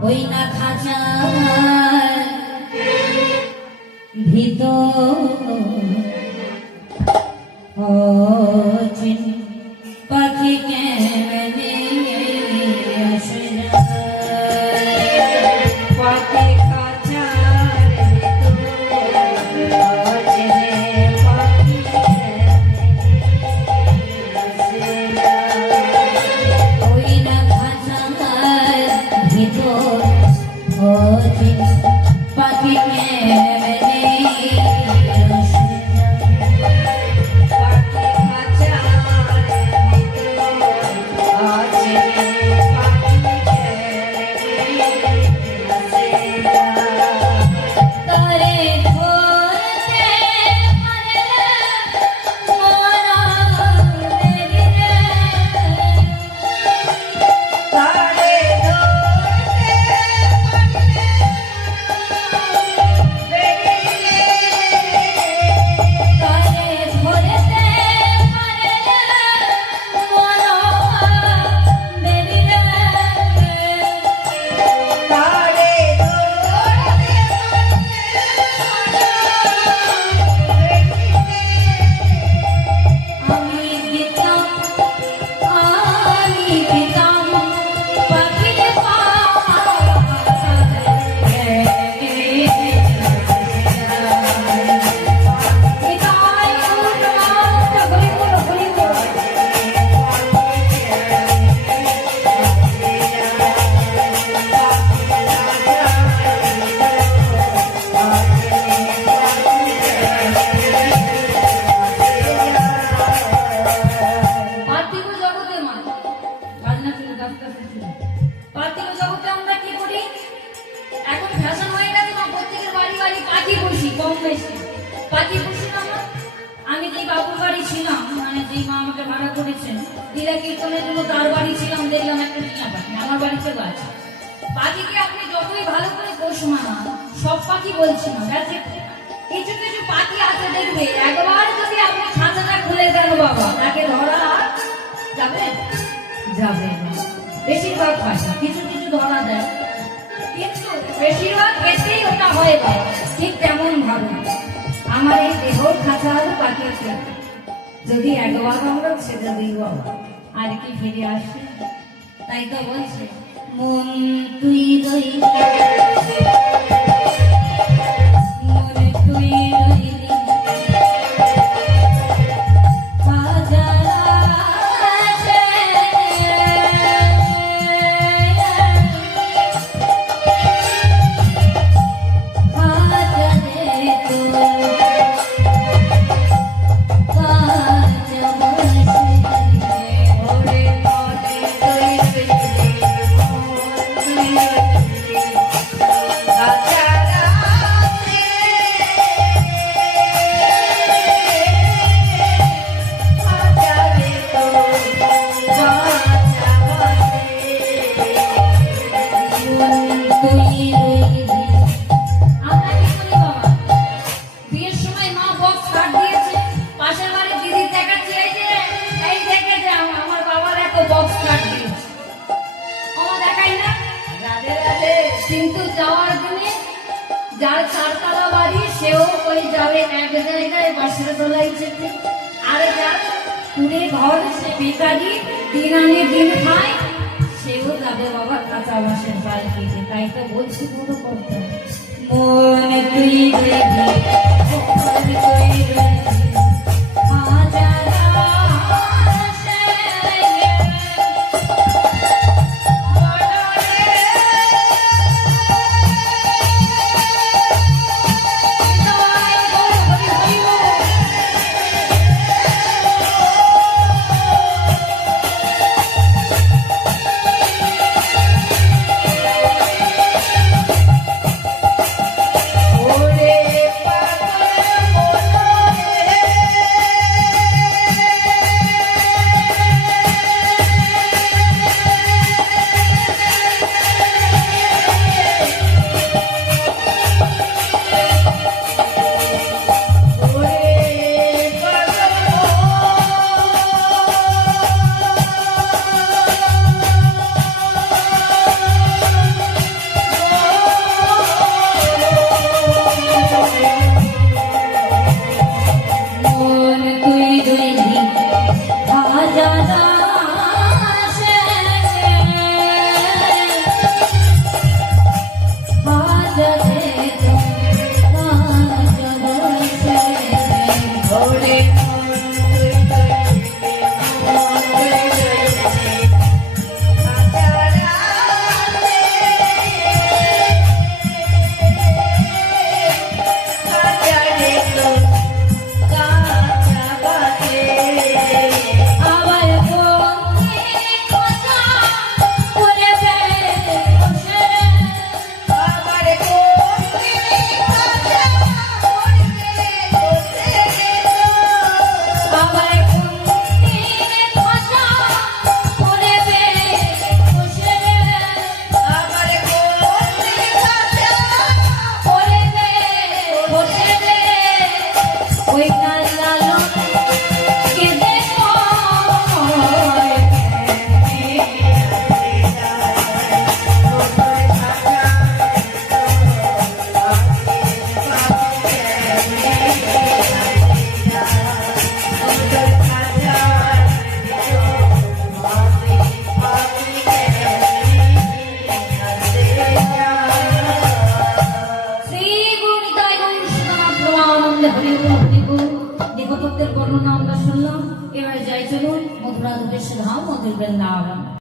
ওই না খাঁচার ভিতর অচিন পাখি কেমনে আসে না পাখি খাঁচার ভিতর অচিনে পাখি আসে না ওই না খাঁচার ভিতর অচিন পাখি কেমনে আমি যে বাবুর বাড়ি ছিলাম মানে যে মা আমাকে ভাড়া করেছেন দিলা কীর্তনের জন্য তার বাড়ি ছিলাম দেখলাম একটা টিয়া পাখি আমার বাড়িতে আছে পাখিকে আপনি যতই ভালো করে পোষ মানান সব পাখি বলছি না কিছু কিছু পাখি আছে দেখবে একবার যদি আপনি খাঁচাটা খুলে দেন বাবা তাকে ধরা যাবে যাবে বেশিরভাগ পাখি কিছু কিছু ধরা দেয় কিন্তু বেশিরভাগ ক্ষেত্রেই ওটা হয় বাবা ঠিক তেমন ভাবে আমার এই দেহর খাঁচার পাখি যদি একবার আমরা ছেড়ে দিই বাবা আর কি ফিরে আসে তাই তো বলছে মন তুই কিন্তু যাওয়ার দিনে যার চারতলা বাড়ি সেও ওই যাবে এক জায়গায় বাসের তলায় চেপে আর যার কুড়ে ঘর সে বেকারি দিন আনে দিন খায় সেও যাবে বাবা কাঁচা বাসের বাড়ি তাই তো বলছি কোনো করতে মন তুই ওরে পাগল চলুন মথুরা উদ্দেশ্যে ধাম মধুর বৃন্দাবন।